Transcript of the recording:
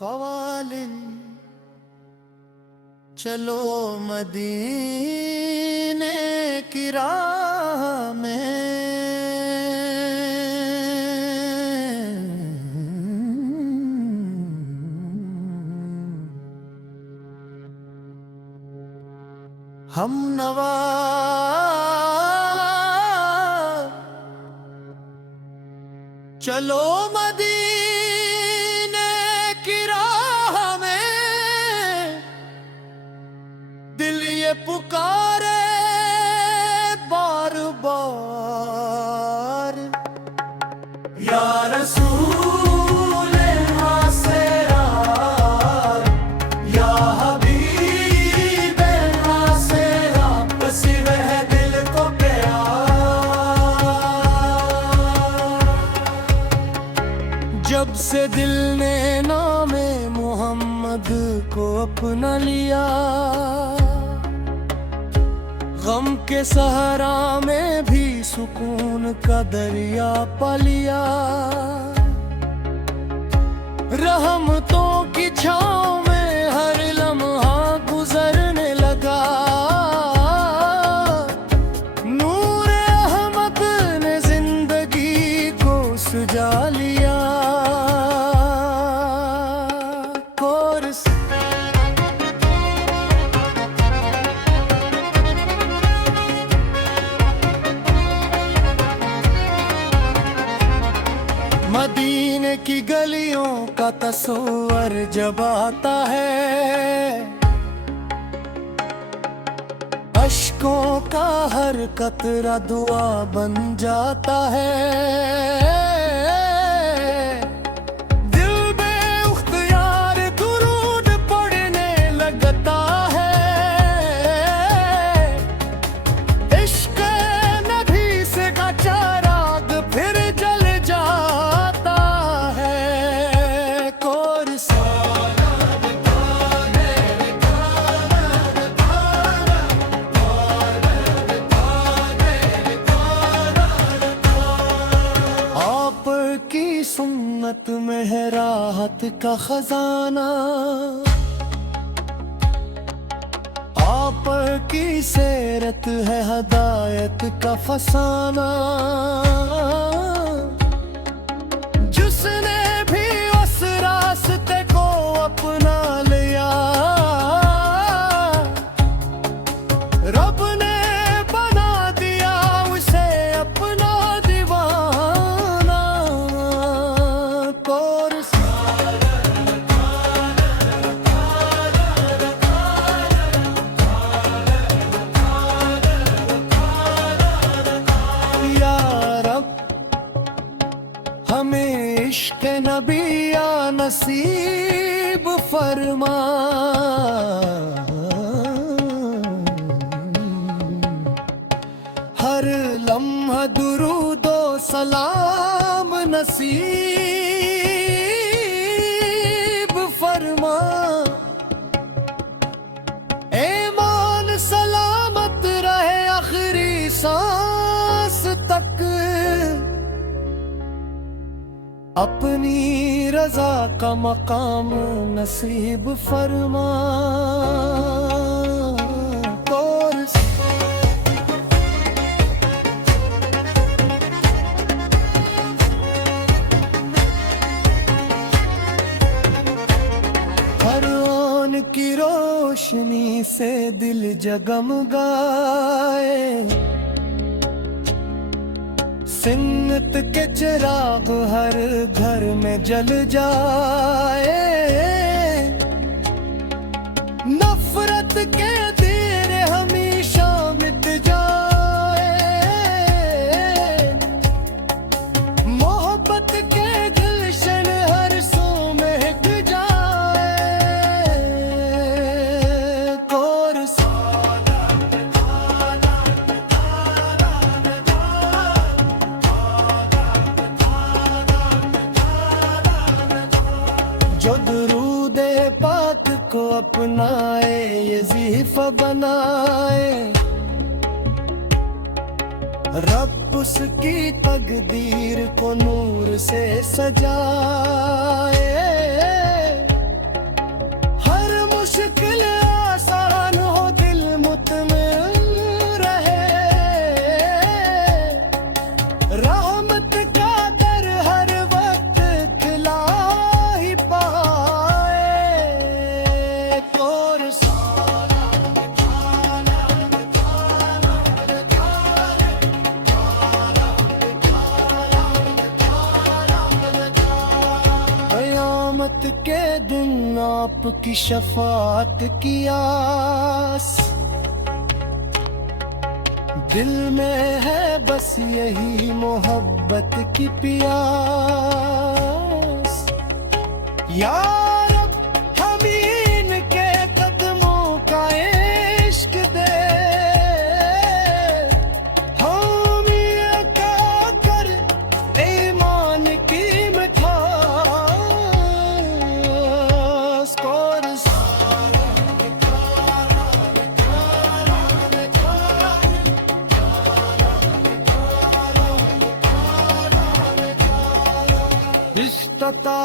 कवालिन चलो मदीने की राह में, हम नवा चलो मदीने की राह में, दिल ये पुकारे बार बार, या रसूल नासेरार, या हबीब नासेरार, बस वह दिल को प्यार। जब से दिल ने नामे मोहम्मद को अपना लिया, गम के सहारा में भी सुकून का दरिया पा लिया। रहमतों की छाँव में हर लम्हा गुजरने लगा, नूर अहमद ने जिंदगी को सुजा लिया। मदीने की गलियों का तस्वर जब आता है, अश्कों का हर कतरा दुआ बन जाता है। दिल बेख्तियार दुरूद पढ़ने लगता है, इश्क नबी से का चिराग फिर जल जाता है। आपकी सुन्नत में है राहत का खजाना, आपकी सीरत है हदायत का फसाना। जिसने भी उस रास्ते को अपना लिया, रब ने बना दिया उसे अपना दीवाना। या रब हमें इश्क नबी या नसीब फरमा। हर लम्हा दुरूदो सलाम नसीब फरमा। ईमान सलामत रहे आखिरी सांस तक, अपनी रजा का मकाम नसीब फरमा। हर आन की रोशनी से दिल जगमगाए, सिन्नत के चिराग हर घर में जल जाए। नफरत के तीर हमेशा मिट जाए, मोहब्बत के गुलशन हर अपनाए, ये ज़ीफ़ा बनाए। रब उसकी तकदीर को नूर से सजाए। हर मुश्किल आसान हो, दिल मुतमिन रहे। रहमत का दर हर वक्त खिला ही पाए। और क़यामत के दिन आपकी शफाअत की आस, दिल में है बस यही मोहब्बत की प्यास। या रब हमें इनके कदमों का इश्क दे, हम ये का कर ईमान की मिठास। और इस्तता